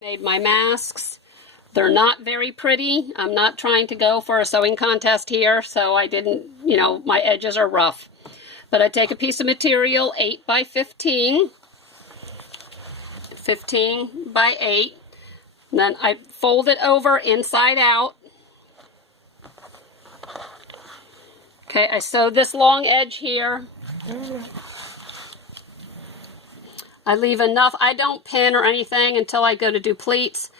Made my masks. They're not very pretty. I'm not trying to go for a sewing contest here, so I didn't, my edges are rough. But I take a piece of material, 8 by 15, 15 by 8, and then I fold it over inside out. Okay, I sew this long edge here. I leave enough, I don't pin or anything until I go to do pleats.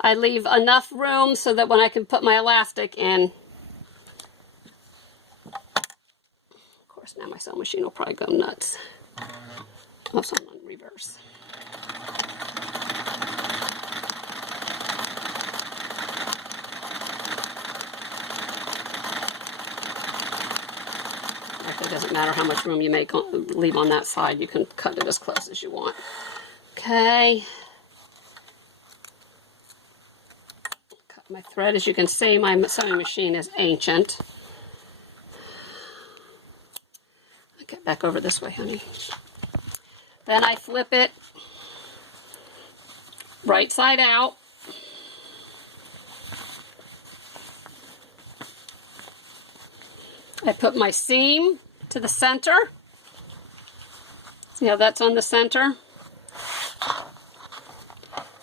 I leave enough room so that when I can put my elastic in. Of course, now my sewing machine will probably go nuts. Also, I'm on reverse. Actually, it doesn't matter how much room you leave on that side. You can cut it as close as you want. Okay. Cut my thread. As you can see, my sewing machine is ancient. Okay, back over this way, honey. Then I flip it right side out. I put my seam to the center. See how that's on the center?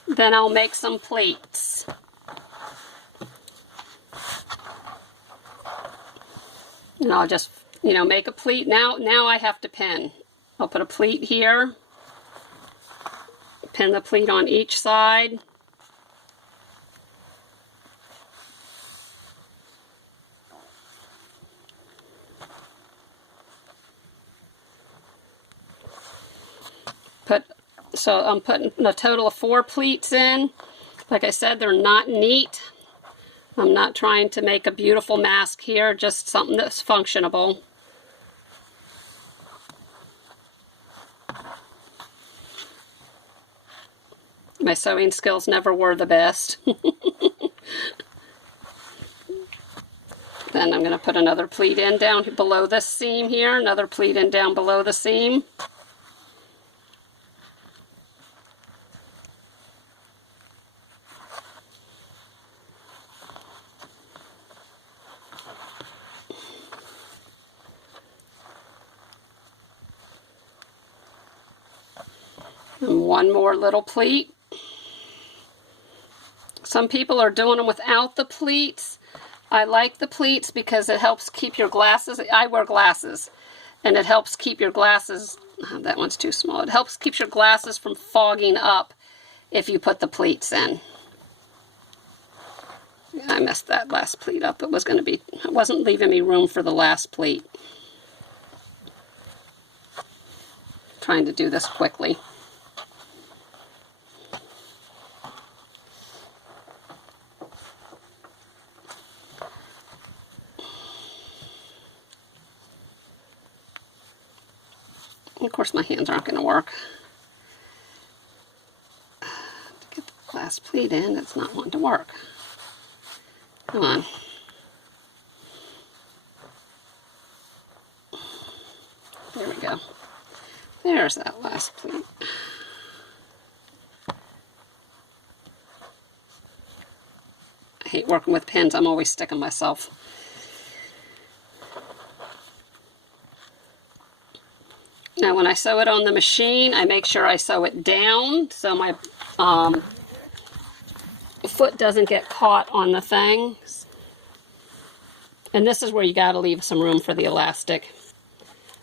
Then I'll make some pleats. And I'll just, make a pleat. Now I have to pin. I'll put a pleat here. Pin the pleat on each side. So I'm putting a total of 4 pleats in. Like I said, they're not neat. I'm not trying to make a beautiful mask here, just something that's functionable. My sewing skills never were the best. Then I'm going to put another pleat in down below this seam here, another pleat in down below the seam. And one more little pleat. Some people are doing them without the pleats. I like the pleats because it helps keep your glasses. I wear glasses, and it helps keep your glasses. Oh, that one's too small. It helps keep your glasses from fogging up if you put the pleats in. I messed that last pleat up. It wasn't leaving me room for the last pleat. Trying to do this quickly. Of course, my hands aren't going to work. To get the last pleat in, it's not wanting to work. Come on. There we go. There's that last pleat. I hate working with pins. I'm always sticking myself. Now when I sew it on the machine, I make sure I sew it down so my foot doesn't get caught on the thing. And this is where you got to leave some room for the elastic.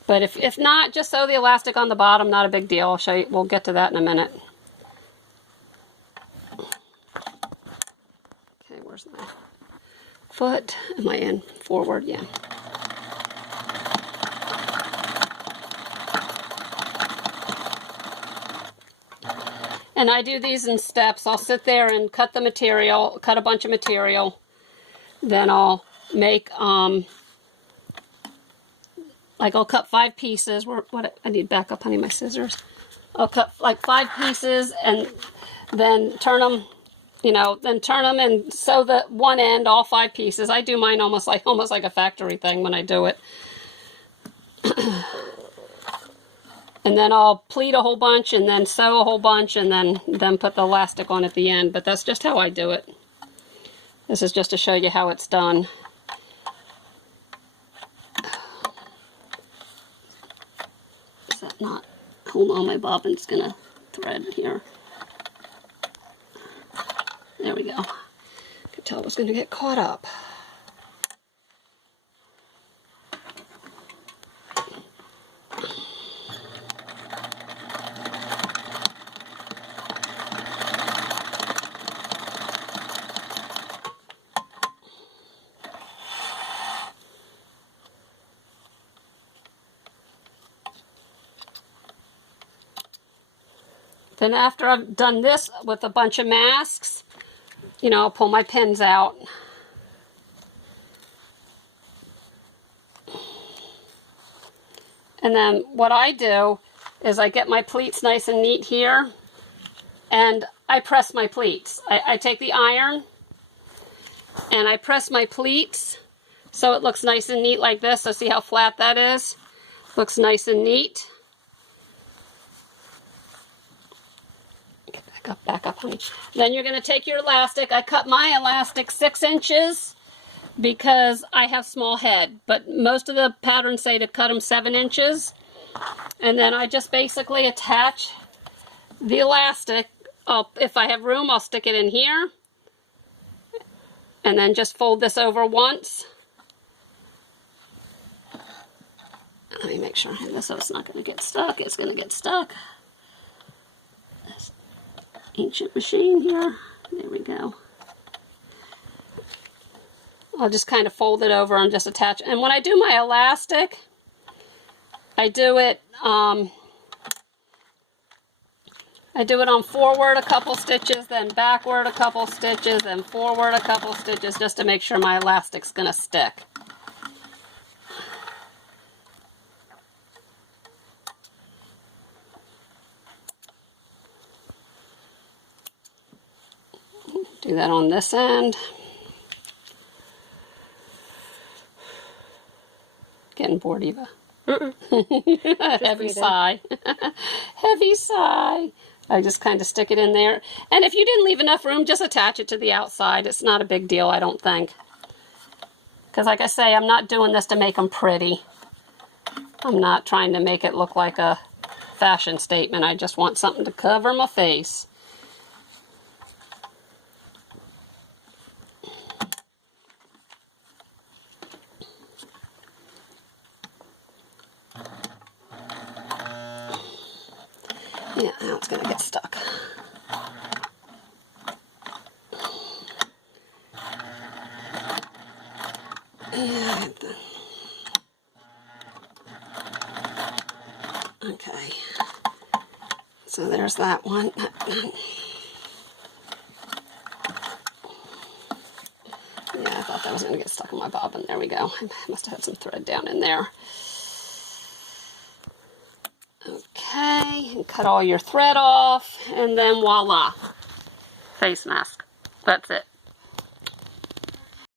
But if not, just sew the elastic on the bottom, not a big deal. I'll show you, we'll get to that in a minute. Okay, where's my foot? Am I in forward? Yeah. And I do these in steps. I'll sit there and cut the material, cut a bunch of material. Then I'll make, I'll cut 5 pieces. I need back up, honey, my scissors. I'll cut like 5 pieces and then turn them, then turn them and sew the one end, all 5 pieces. I do mine almost like a factory thing when I do it. And then I'll pleat a whole bunch and then sew a whole bunch and then put the elastic on at the end. But that's just how I do it. This is just to show you how it's done. Is that not? Hold on, my bobbin's gonna thread here. There we go. Could tell it was gonna get caught up. Then after I've done this with a bunch of masks, you know, I'll pull my pins out. And then what I do is I get my pleats nice and neat here, and I press my pleats. I take the iron and I press my pleats so it looks nice and neat like this. So see how flat that is? Looks nice and neat. Back up, honey. Then you're going to take your elastic. I cut my elastic 6 inches because I have small head, but most of the patterns say to cut them 7 inches. And then I just basically attach the elastic. If I have room, I'll stick it in here. And then just fold this over once. Let me make sure I have this so it's not going to get stuck. It's going to get stuck. Ancient machine here. There we go. I'll just kind of fold it over and just attach. And when I do my elastic, I do it on forward a couple stitches, then backward a couple stitches, then forward a couple stitches, just to make sure my elastic's gonna stick. Do that on this end. Getting bored, Eva. Heavy sigh. Heavy sigh. I just kind of stick it in there. And if you didn't leave enough room, just attach it to the outside. It's not a big deal, I don't think. Because like I say, I'm not doing this to make them pretty. I'm not trying to make it look like a fashion statement. I just want something to cover my face. Yeah, now it's going to get stuck. Okay, so there's that one. Yeah, I thought that was going to get stuck in my bobbin. There we go. I must have had some thread down in there. Okay, and cut all your thread off, and then voila, face mask. That's it.